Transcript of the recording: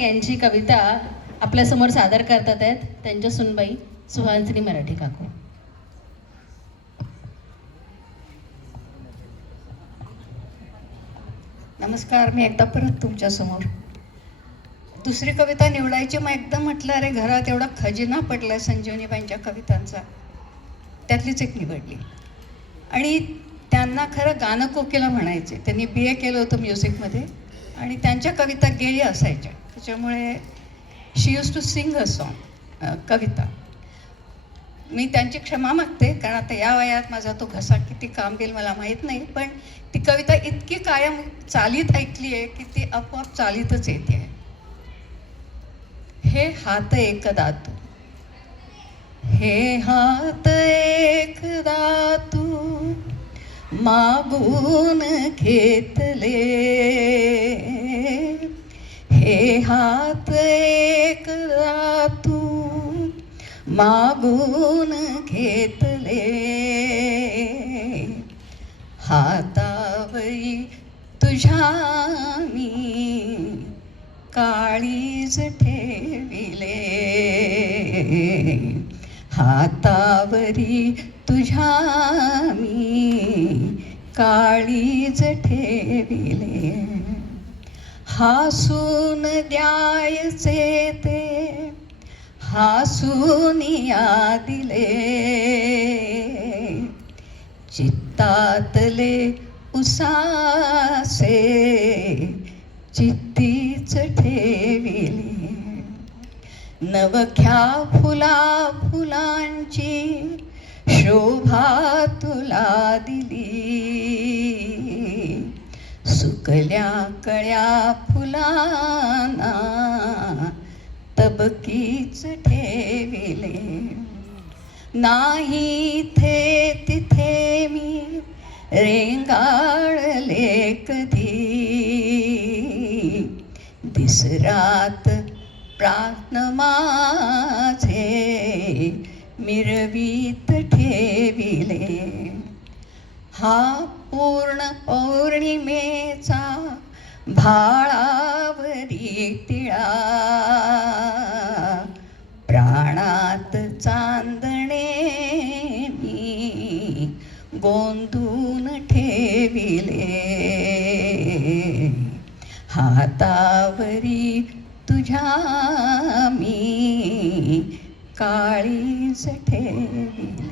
यांची कविता आपल्यासमोर सादर करतात आहेत. त्यांच्या सुनबाई सुहासिनी मराठी काकू. नमस्कार मी एकदा परत तुमच्यासमोर दुसरी कविता निवडायची मग एकदा म्हटलं अरे घरात एवढा खजिना पडला संजीवनीबाईंच्या कवितांचा. त्यातलीच एक निवडली. आणि त्यांना खरं गाणं कोकिला म्हणायचे. त्यांनी बी ए केलं होतं म्युझिकमध्ये. आणि त्यांच्या कविता गेली असायच्या. त्याच्यामुळे she use to sing a song कविता. मी त्यांची क्षमा मागते कारण आता या वयात माझा तो घसा किती काम गेल मला माहीत नाही पण ती कविता इतकी कायम चालीत ऐकली आहे की ती आपोआप चालीतच येते. आहे हे हात एक दातू. हे हात एक दातू मागून घेतले. हात एक तू मागून घेतले. हातावरी तुझ्या मी काळीज ठेविले. हातावरी तुझ्या मी काळीज ठेविले. हासून द्यायचे ते हासून या दिले चित्तातले उसासे चित्तीच ठेविले. नवख्या फुला फुलांची शोभा सुकल्या कळ्या फुलाना तबकीच ठेविले. नाही थे तिथे मी रेंगाळले कधी दिसरात प्राण माझे मिर हा पूर्ण पौर्णिमेचा भाळावरी तिळा. प्राणात चांदणे मी गोंधून ठेविले. हातावरी तुझ्या मी काळीच ठेविले.